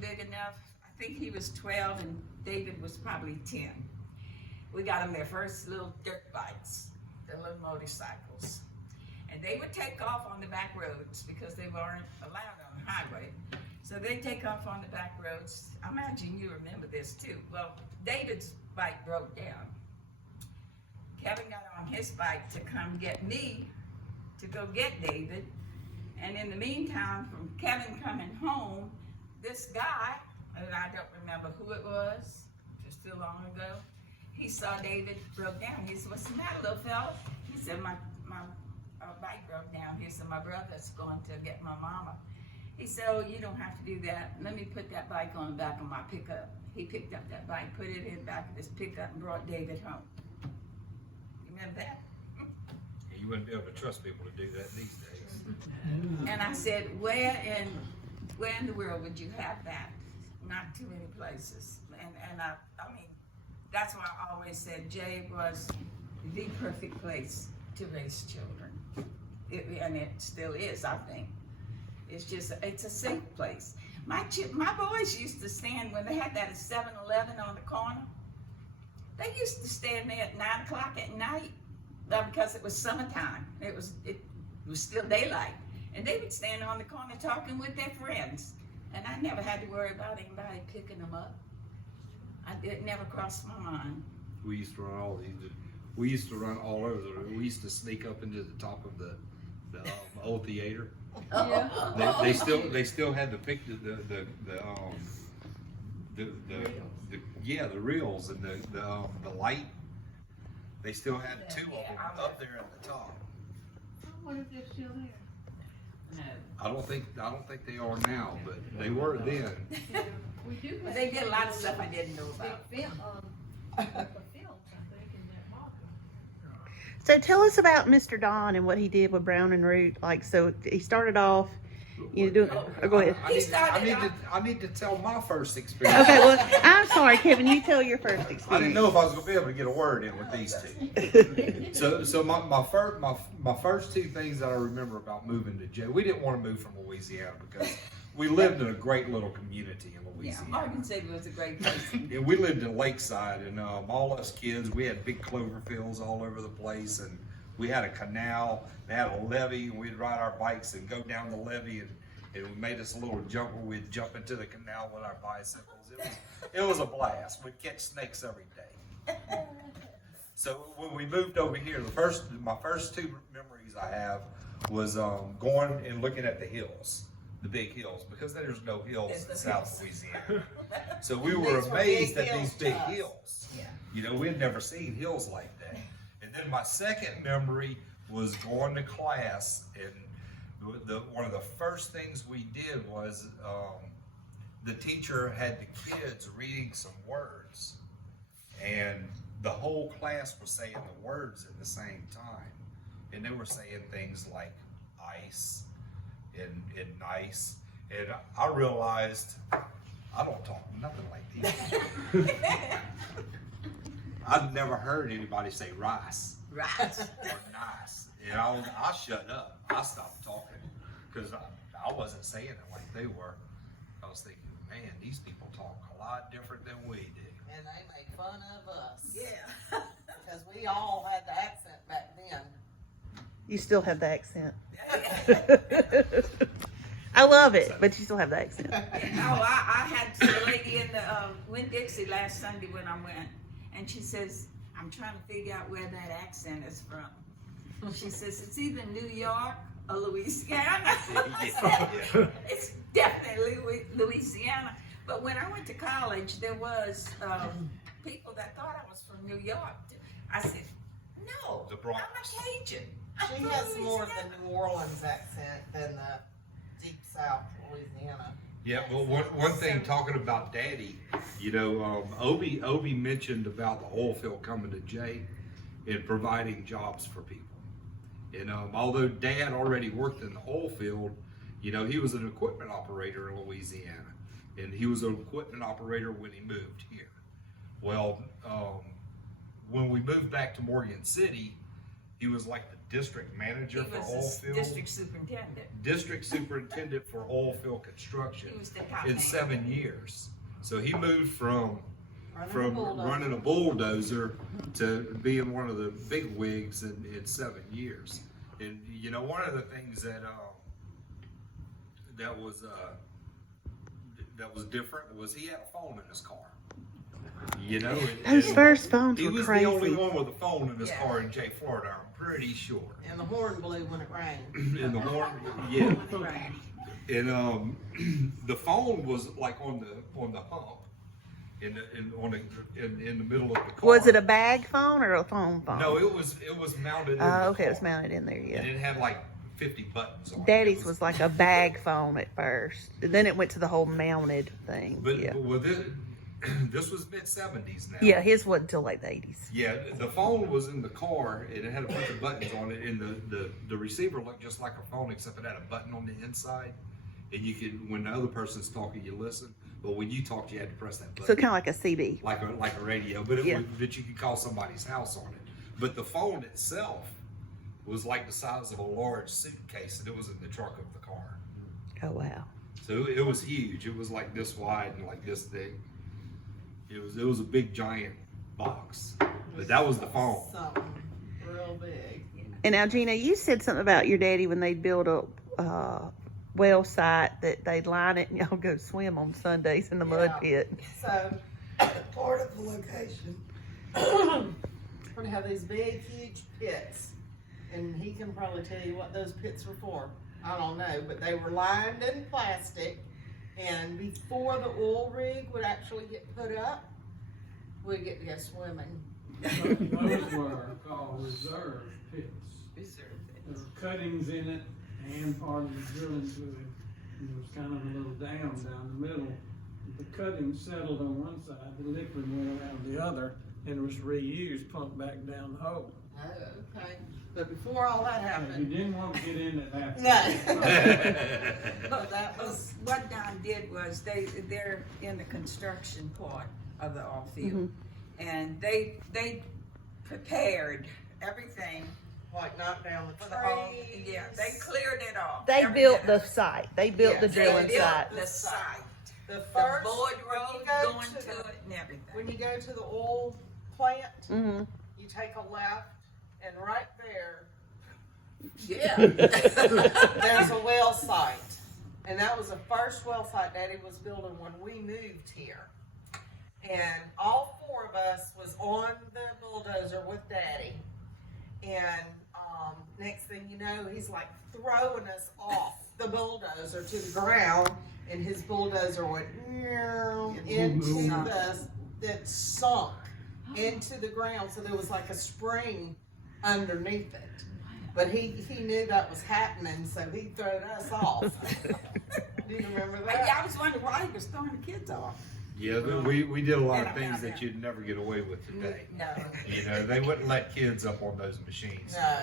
big enough. I think he was 12 and David was probably 10. We got them their first little dirt bikes, their little motorcycles. And they would take off on the back roads because they weren't allowed on the highway. So they take off on the back roads. I imagine you remember this too. Well, David's bike broke down. Kevin got on his bike to come get me to go get David. And in the meantime, from Kevin coming home, this guy, and I don't remember who it was, just too long ago, he saw David broke down. He said, "What's the matter, little fella?" He said, my bike broke down. He said, "My brother's going to get my mama." He said, "Oh, you don't have to do that. Let me put that bike on the back of my pickup." He picked up that bike, put it in the back of his pickup, and brought David home. You remember that? You wouldn't be able to trust people to do that these days. And I said, where in the world would you have that? Not too many places. And I mean, that's why I always said Jay was the perfect place to raise children. And it still is, I think. It's a safe place. My boys used to stand when they had that 7-Eleven on the corner. They used to stand there at 9 o'clock at night because it was summertime. It was still daylight. And they would stand on the corner talking with their friends. And I never had to worry about anybody picking them up. It never crossed my mind. We used to run all these. We used to run all over. We used to sneak up into the top of the old theater. Yeah. They still had the the reels and the light. They still had two of them up there at the top. I wonder if they're still there. No. I don't think they are now, but they were then. Yeah, we do. But they did a lot of stuff I didn't know about. Big film, I think, in that market. So tell us about Mr. Don and what he did with Brown and Root. Like, so he started off, go ahead. I need to tell my first experience. Okay, well, I'm sorry, Kevin, you tell your first experience. I didn't know if I was gonna be able to get a word in with these two. So my first two things that I remember about moving to Jay, we didn't want to move from Louisiana because we lived in a great little community in Yeah, Louisiana. Morgan City was a great place. And we lived in Lakeside, and all us kids, we had big clover fields all over the place, and we had a canal. They had a levee, and we'd ride our bikes and go down the levee, and it made us a little jump where we'd jump into the canal with our bicycles. It was a blast. We'd catch snakes every day. So when we moved over here, my first two memories I have was going and looking at the hills, the big hills, because there's no hills in South Louisiana. So we were amazed at these big hills. Yeah. You know, we had never seen hills like that. And then my second memory was going to class, and one of the first things we did was the teacher had the kids reading some words, and the whole class was saying the words at the same time, and they were saying things like ice and nice, and I realized I don't talk nothing like these. I've never heard anybody say rice. Right. Or nice. And I shut up. I stopped talking because I wasn't saying it like they were. I was thinking, man, these people talk a lot different than we do. And they made fun of us. Yeah. Because we all had the accent back then. You still have the accent. I love it, but you still have the accent. I had a lady in the Winn-Dixie last Sunday when I went, and she says, "I'm trying to figure out where that accent is from." She says, "It's either New York or Louisiana." It's definitely Louisiana. But when I went to college, there was people that thought I was from New York. I said, "No, The Bronx. I'm a Cajun. She has more of the New Orleans accent than the deep South Louisiana. Yeah, well, one thing talking about Daddy, you know, Obi mentioned about the oil field coming to Jay and providing jobs for people. And although Dad already worked in the oil field, you know, he was an equipment operator in Louisiana, and he was an equipment operator when he moved here. Well, when we moved back to Morgan City, He was like the district manager He for was the oilfield. district superintendent. District superintendent for oilfield construction He was the top in man. 7 years. So he moved from Running a bulldozer. running a bulldozer to being one of the big wigs in 7 years. And you know, one of the things that was different was he had a phone in his car. You know, Those first phones he were was crazy. the only one with a phone in his Yeah. car in Jay, Florida. I'm pretty sure. And the horn blew when it rained. In the horn, yeah. And the phone was like on the hump, in the middle of the car. Was it a bag phone or a phone phone? No, it was mounted. In the Oh, okay, it was car. mounted in there, yeah. And it had like 50 buttons on it. Daddy's It was like a bag phone at first. And then it went to the whole mounted thing. But Yeah. with it, this was mid-70s now. Yeah, his wasn't until late 80s. Yeah, the phone was in the car and it had a bunch of buttons on it, and the receiver looked just like a phone except it had a button on the inside, and you could, when the other person's talking, you listen, but when you talked, you had to press that So button. kind of like a CB. like a radio, but Yeah. but you could call somebody's house on it. But the phone itself was like the size of a large suitcase, and it was in the trunk of the car. Oh, wow. So it was huge. It was like this wide and like this thick. It was a big giant box. But that was the phone. Something real big. And now, Gina, you said something about your daddy when they'd build a well site that they'd line it and y'all go swim on Sundays in the mud Yeah. pit. So, part of the location, we're gonna have these big, huge pits, and he can probably tell you what those pits were for. I don't know, but they were lined in plastic, and before the oil rig would actually get put up, we'd get to go swimming. Those were called reserve pits. Reserve it. There were cuttings in it and part of the drilling fluid. And there was kind of a little dam down the middle. The cuttings settled on one side, the liquid went around the other, and it was reused, pumped back down the hole. Oh, okay. But before all that If you happened, didn't want to get in it after. no. But that was, what Don did was they're in the construction part of the oil field. And they prepared everything Like knock down the for the whole, trees. yeah, they cleared it off. They everything. built the site. They built the They drilling built site. the site. The The first, board when road you go going to to the- it and everything. when you go to the oil plant, Mm-hmm. you take a left, and right there, Yeah. there's a well site. And that was the first well site Daddy was building when we moved here. And all four of us was on the bulldozer with Daddy. And next thing you know, he's like throwing us off the bulldozer to the ground. And his bulldozer went into that sunk into the ground. So there was like a spring underneath it. But he knew that was happening, so he threw us off. Do you remember that? I was wondering why he was throwing the kids off. Yeah, we did a lot Yeah, of things yeah. that you'd never get away with today. No. You know, they wouldn't let kids up on those machines. No.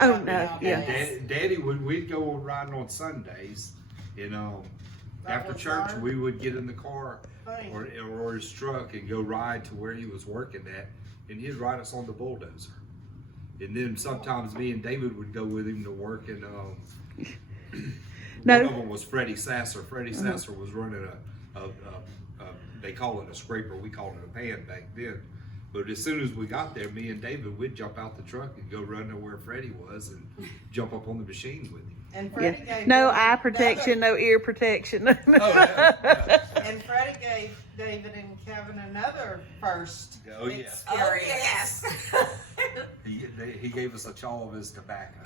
Oh, Not no, nowadays. yeah. Daddy we'd go riding on Sundays, you know. That After was church, our we would get in the car thing. or his truck and go ride to where he was working at, and he'd ride us on the bulldozer. And then sometimes me and David would go with him to work, and No. one of them was Freddie Sasser. Freddie Sasser was running a they call it a scraper, we called it a pan back then. But as soon as we got there, me and David would jump out the truck and go run to where Freddie was and jump up on the machine with him. And Freddie Yeah. gave No David eye protection, no ear protection. Oh, yeah. And Freddie gave David and Kevin another first Oh, yeah. experience. Oh, yes. He gave us a chaw of his tobacco.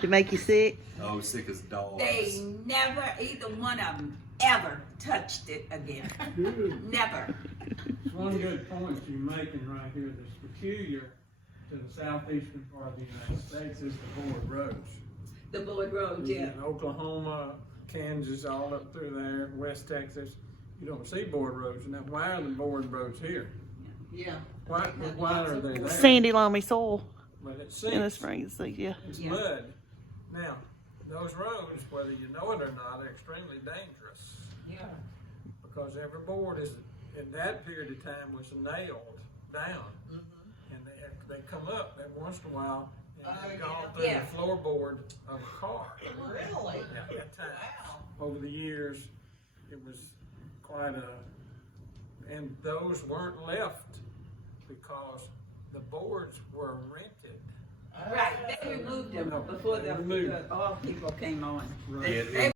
To make you sick? Oh, sick as dogs. They never, either one of them, ever touched it again. Never. It's one good point you're making right here that's peculiar to the southeastern part of the United States is the board roads. The board road, yeah. In Oklahoma, Kansas, all up through there, West Texas, you don't see board roads. Now, why are the board roads here? Yeah. Why are they there? Sandy, loamy soil But it in the sinks. spring, so, yeah. It's Yeah. mud. Now, those roads, whether you know it or not, are extremely dangerous Yeah. because every board is, in that period of time, was nailed down. And they they come up every once in a while and Oh, they've gone yeah. through Yeah. the floorboard of a car. Really? Yeah, at times. Wow. Over the years, it was quite and those weren't left because the boards were rented. Right, they removed them before They removed the oil people came on. Right. It- They